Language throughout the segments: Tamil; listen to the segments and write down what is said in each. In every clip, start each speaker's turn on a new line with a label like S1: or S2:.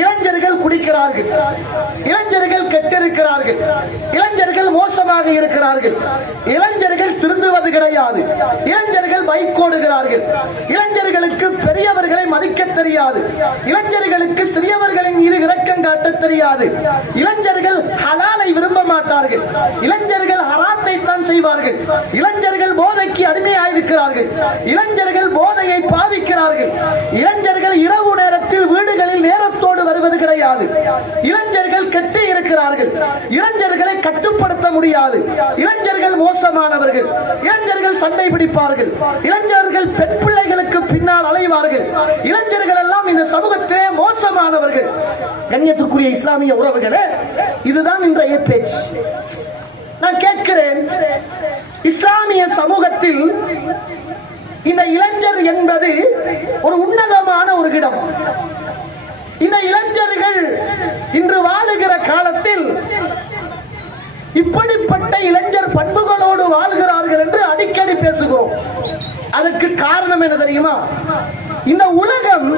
S1: இளைஞர்கள் குடிக்கிறார்கள். இளைஞர்கள் கெட்டிருக்கிறார்கள். இளைஞர்கள் மோசமாக இருக்கிறார்கள். இளைஞர்கள் திருந்துவது கிடையாது. இளைஞர்கள் பைக்கோடுகிறார்கள் இளைஞர்களுக்கு பெரியவர்களை மதிக்க தெரியாது. இளைஞர்களுக்கு சிறியவர்களின் மீது இரக்கம் காட்ட தெரியாது. இளைஞர்கள் ஹலாலை விரும்ப மாட்டார்கள். இளைஞர்கள் ஹராத்தை தான் செய்வார்கள். இளைஞர்கள் போதைக்கு அடிமையாயிருக்கிறார்கள். இளைஞர்கள் போதையை பாவிக்கிறார்கள். இளைஞர்கள் கிடையாது இளைஞர்கள் கெட்டு இருக்கிறார்கள். இளைஞர்களை கட்டுப்படுத்த முடியாது. இளைஞர்கள் மோசமானவர்கள். இளைஞர்கள் சண்டை பிடிப்பார்கள். இளைஞர்கள் பெண் பிள்ளைகளுக்கு பின்னால் அலைவார்கள். இளைஞர்கள் எல்லாம் இந்த சமூகத்திலே மோசமானவர்கள். கண்ணியத்திற்குரிய இஸ்லாமிய உறவுகளே இதுதான் இன்றைய பேச்சு. நான் கேட்கிறேன் இஸ்லாமிய சமூகத்தில் இந்த இளைஞர் என்பது ஒரு உன்னதமான ஒரு இடம். இந்த இளைஞர்கள் இன்று வாழுகிற காலத்தில் இப்படிப்பட்ட இளைஞர் பண்புகளோடு வாழ்கிறார்கள் என்று அடிக்கடி பேசுகிறோம். அதற்கு காரணம் என்ன தெரியுமா? இந்த உலகம்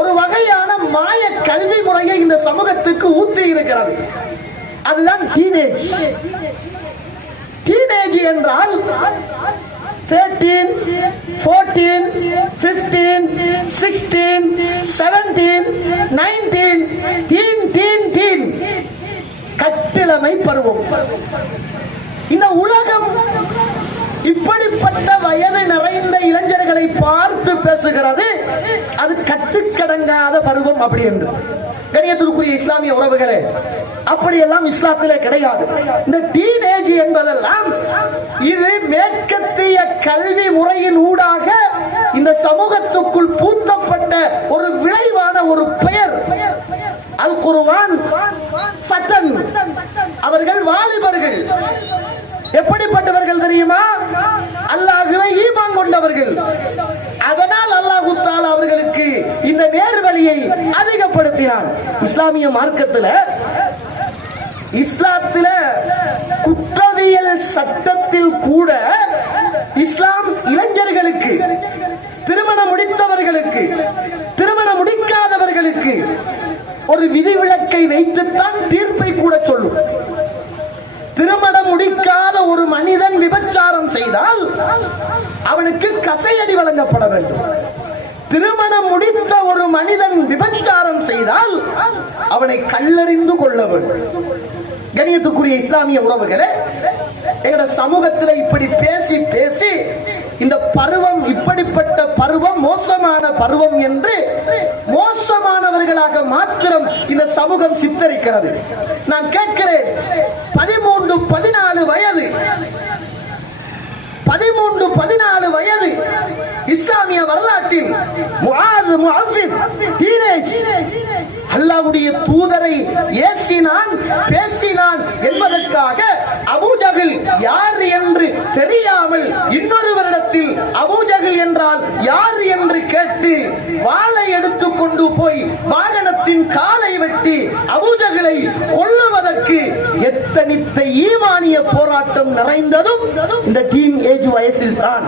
S1: ஒரு வகையான மாய கல்வி முறையை இந்த சமூகத்துக்கு ஊத்தி இருக்கிறது. அதுதான் டீனேஜ் டீனேஜ் என்றால் 13, 14, 15, 16, 17, 19, teen, teen, teen. கட்டிளமை பருவம். இந்த உலகம் இப்படிப்பட்ட வயது நிறைந்த இளைஞர்களை பார்த்து பேசுகிறது. அது கட்டுக்கடங்காத பருவம் அப்படி என்று. கணியத்திற்குரிய இஸ்லாமிய உறவுகளே அப்படியெல்லாம் இஸ்லாத்திலே கிடையாது. இந்த டீனேஜ் என்பதெல்லாம் இது மேற்கத்திய கல்வி முறையின் ஊடாக இந்த சமூகத்துக்குள் பூத்தப்பட்ட ஒரு விளைவான ஒரு பெயர். அல் குருவான் அவர்கள் வாலிபர்கள். எப்படிப்பட்டவர்கள் தெரியுமா? அல்லாஹுவை ஈமான் கொண்டவர்கள். அதனால் அல்லாஹு தாலா அவர்களுக்கு இந்த நேர்வழியை அதிகப்படுத்தினான். இஸ்லாமிய மார்க்கத்தில் இஸ்லாத்தில குற்றவியல் சட்டத்தில் கூட இஸ்லாம் இளைஞர்களுக்கு திருமணம் முடித்தவர்களுக்கு திருமணம் முடிக்காதவர்களுக்கு ஒரு விதிவிலக்கை வைத்துத்தான் தீர்ப்பை கூட சொல்லும். திருமணம் முடிக்காத ஒரு மனிதன் விபச்சாரம் செய்தால் அவனுக்கு கசையடி வழங்கப்பட வேண்டும். திருமணம் முடித்த ஒரு மனிதன் விபச்சாரம் செய்தால் அவனை கல்லறிந்து கொள்ள வேண்டும். கணியத்துக்குரிய இஸ்லாமிய உறவுகளே எங்கட சமூகத்துல இப்படி பேசி பேசி இந்த பருவம் இப்படிப்பட்ட பருவம் மோசமான பருவம் என்று மோசமானவர்களாக மாத்திரம் இந்த சமூகம் சித்தரிக்கிறது. நான் கேட்கிறேன் பதிமூன்று பதினாலு வயது பதிமூன்று பதினாலு வயது இஸ்லாமிய வரலாற்றில் அல்லாவுடைய தூதரை ஏசினான் பேசினான் என்பதற்காக யார் என்று தெரியாமல் இன்னொரு வருடத்தில் அபூஜகில் என்றால் யார் என்று கேட்டு வாளை எடுத்துக் கொண்டு போய் வாகனத்தின் காலை வெட்டி அபூஜகளை கொல்லுவதற்கு எத்தனித்த ஈமானிய போராட்டம் நிறைந்ததும் இந்த டீன் ஏஜ் வயசில் தான்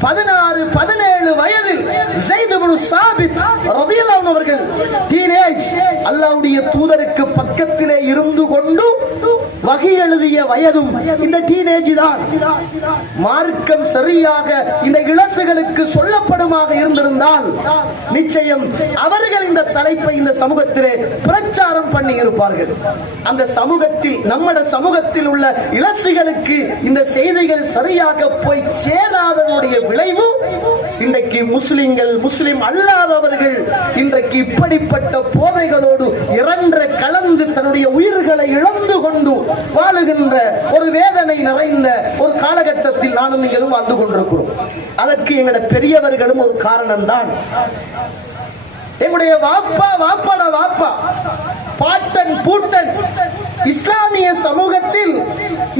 S1: பதினாறு பதினேழு வயதில் ஜெயித் சாபித் ரலியல்லாஹு அவர்கள் டீனேஜ் அல்லாவுடைய தூதருக்கு பக்கத்திலே இருந்து வகை எழுதிய வயதும் இந்த டீனேஜ் தான். மார்க்கம் சரியாக இந்த இளசுகளுக்கு சொல்லப்படுமாக இருந்திருந்தால் நிச்சயம் அவர்கள் இந்த தலைப்பை இந்த சமூகத்திலே பிரச்சாரம் பண்ணி இருப்பார்கள். அந்த சமூகத்தில் நம்மட சமூகத்தில் உள்ள இளசுகளுக்கு இந்த செய்திகள் சரியாக போய் சேராதனுடைய விளைவு இன்றைக்கு முஸ்லிம்கள் முஸ்லிம் அல்லாதவர்கள் இன்றைக்கு இப்படிப்பட்ட போதைகளோடு இரண்ட கலந்து தன்னுடைய உயிர்களை இழந்து கொண்டு வாழுகின்ற ஒரு வேதனை நிறைந்த ஒரு காலகட்டத்தில் நானும் நீங்களும் வாழ்ந்து கொண்டிருக்கிறோம். அதற்கு எங்களோட பெரியவர்களும் ஒரு காரணம் தான் எங்களுடைய வாப்பா வாப்பாட வாப்பா. பாட்டன் பூட்டன். இஸ்லாமிய சமூகத்தில்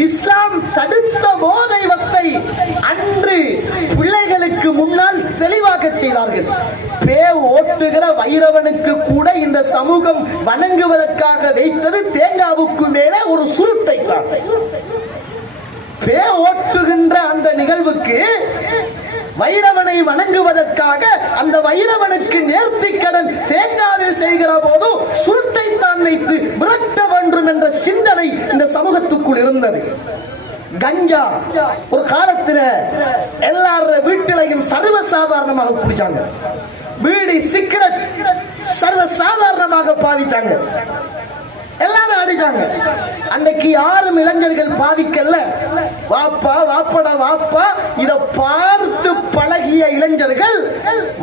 S1: இஸ்லாம் தடுத்த போதை வஸ்தை அன்று பிள்ளைகளுக்கு முன்னால் தெளிவாக செய்தார்கள். பே ஓட்டுகிற வைரவனுக்கு கூட சமூகம் வணங்குவதற்காக வைத்தது தேங்காவுக்கு மேலே ஒரு சுருட்டை பே ஓட்டுகின்ற அந்த நிகழ்வுக்கு வைரவனை வணங்குவதற்காக அந்த வைரவனுக்கு நேர்த்தி கடன் தேங்காவில் செய்கிற போது சுருட்டை தான் வைத்து விரட்ட வேண்டும் என்ற சிந்தனை இந்த சமூகத்துக்குள் இருந்தது. கஞ்சா ஒரு காலத்துல எல்லார வீட்டிலையும் சர்வசாதாரணமாக குடிச்சாங்க. பீடி சிக்கரட் சர்வ சாதாரணமாக பாவிச்சாங்க. எல்லாரும் அடிச்சாங்க. அன்னைக்கு யாரும் இளைஞர்கள் பாதிக்கல வாப்பா வாப்படா வாப்பா. இத பார்த்து பழகிய இளைஞர்கள்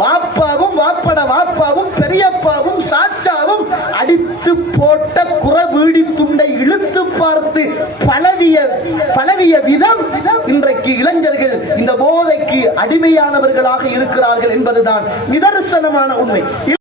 S1: வாப்பாவும் வாப்பட வாப்பாவும் பெரியப்பாவும் சாச்சாவும் அடித்து போட்ட குறவீடி துண்டை இழுத்து பார்த்து பழவிய பழவிய விதம் இன்றைக்கு இளைஞர்கள் இந்த போதைக்கு அடிமையானவர்களாக இருக்கிறார்கள் என்பதுதான் நிதர்சனமான உண்மை.